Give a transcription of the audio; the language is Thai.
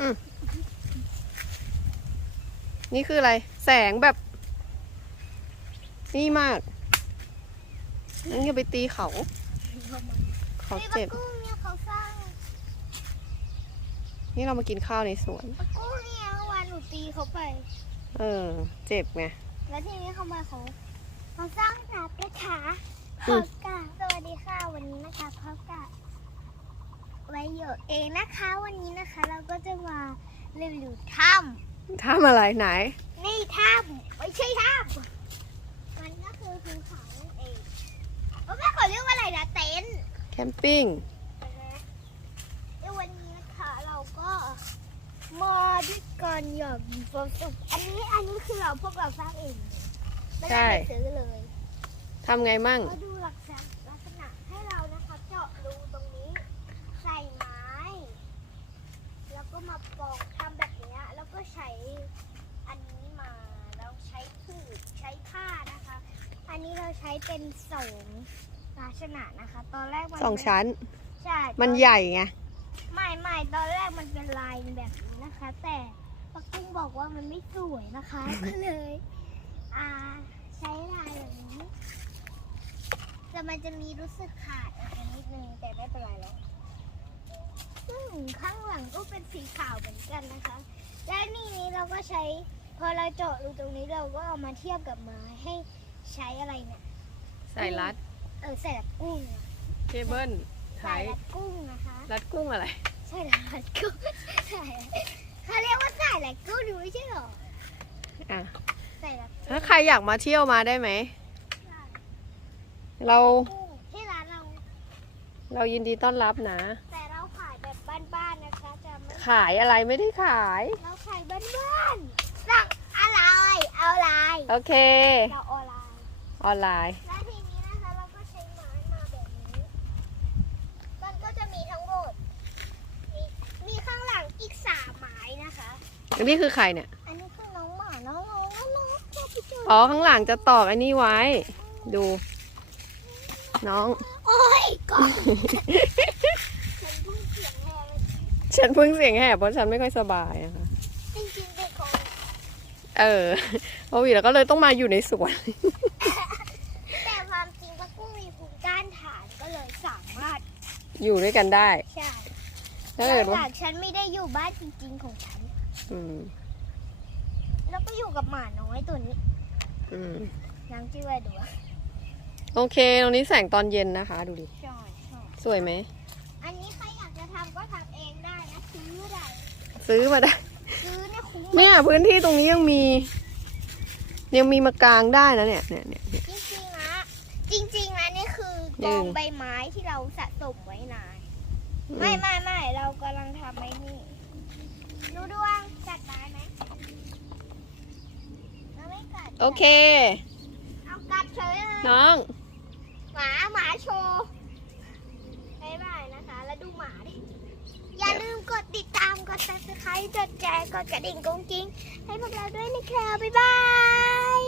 อืมนี่คืออะไร แสงแบบ นี่มากนั่นอย่าไปตีเขา เขาฮ้ยเจ็บปะกุ้งเนี่ยเขาสร้างนี่เรามากินข้าวในสวนปะกุ้งเนี่ยเมื่อวานหนูตีเขาไป เออ เจ็บไง แล้วทีนี้เขามาเขาเขาสร้างหนาประขาอืพมบกับสวัสดีค่ะวันนี้นะคะพบกับไวโยเองนะคะ วันนี้นะคะ เราก็จะมา รีวิวถ้ทำอะไรไหนำนี่ถ้ำไม่ใช่ถ้ำมันก็คือภูเขานั่นเองว่าแม่ขอเรียกว่าอะไรนะเต็นท์แคมปิ้ง นะฮะในวันนี้นะคะเราก็มาด้วยกันอย่างมีความสุขอันนี้อันนี้คือเราพวกเราสร้างเองไม่ได้ไปซื้อเลย ทำไงมั่งก็ดูหลักษณะลักษณะให้เรานะคะเจาะรูตรงนี้ ใส่ไม้ แล้วก็มาปอกทำแบบเนี้ยแล้วก็ใช้อันนี้มาแล้วใช้ผืชใช้ผ้านะคะ อันนี้ เราใช้เป็นสองลักษณะนะคะ ตอนแรกมันสองชั้น ใช่มันตอใหญ่ไง ไม่ไม่ตอนแรกมันเป็นลายแบบนี้นะคะ แต่ปักกุ้งบอกว่ามันไม่สวยนะคะ ก็เลย อ่า ใช้ลายแบบนี้แต่มันจะมีรู้สึกขาดอาจจะนิดนึงแต่ไม่เป็นไรแล้วซึ่งข้างหลังก็เป็นสีขาวเหมือนกันนะคะ และนี่นี้เราก็ใช้พอเราเจาะรูตรงนี้เราก็เอามาเทียบกับไม้ให้ใช้อะไรเนี่ย ใส่รัดเออใส่ลัดกุ้งอะเคเบิลไทใส่ยลัดกุ้งนะคะรัดกุ้งอะไรใช่ลัดกุ้งใช่เขาเรียกว่าใส่ลัดกุ้งดูไม่ใช่หรออะ ใส่ลัดกุ้งถ้าใครอยากมาเที่ยวมาได้ไหม เรา กุ้งที่ร้านเราเรายินดีต้อนรับนะ แต่เราขายแบบบ้านๆนะคะจะไม่ขายอะไรไม่ได้ขาย เราขายบ้านๆสั่งอะไรเอาอะไรโอเค เราออนไลน์ออนไลน์ และทีนี้นะคะเราก็ใช้ไม้มาแบบนี้ มันก็จะมีทั้งหมด มีมีข้างหลังอีกสามไม้นะคะ อั นนี้คือใครเนี่ย อันนี้คือน้องหมา น้องน้องน้องน้องชอบพี่จูนอ๋อข้างหลังจะตอกอันนี้ไว้ ดู น้อง โอ้ยก่อนฉันเพิ่งเสียงแรงฉันเพิ่งเสียงแหบเพราะฉันไม่ค่อยสบายอะค่ะจริงๆเด็กของเออโควิดแล้วก็เลยต้องมาอยู่ในสวน แต่ความจริงปะกุ้งมีภูมิต้านทานก็เลยสามารถอยู่ด้วยกันได้ ใช่ถ้าเกิดหลัว่างจากฉันไม่ได้อยู่บ้านจริง ๆ ของฉัน อืมแล้วก็อยู่กับหมาน้อยตัวนี้อืมนางชื่อว่าดูอะโอเค ตรงนี้แสงตอนเย็นนะคะ ดูดิใช่ใช่สวยไหม อันนี้ใครอยากจะทำก็ทำเองได้นะซื้อได้ซื้อมาได้ ซื้อเนี่ยคุ้มเนี่ยพื้นที่ตรงนี้ยังมี ยังมีมากางได้นะเนี่ยเนี่ยเนี่ยเนี่ย จริงๆนะจริงๆนะนี่คือกยืองนใบไม้ที่เราสะสมไว้นาน อืไม่มไม่ไม่เรากำลังทำไอ้นี่ดูดวงจัดได้ไหมเราไม่กัด โอเค เอากัดเฉยเลยน้อง หมาหมาโชว์บายบายนะคะ แล้วดูหมาดิ อย่าลืมกดติดตามกด subscribe กดแชร์กดกระดิ่งกุ้งกิ้งให้พวกเราด้วยนะคะบ๊ายบาย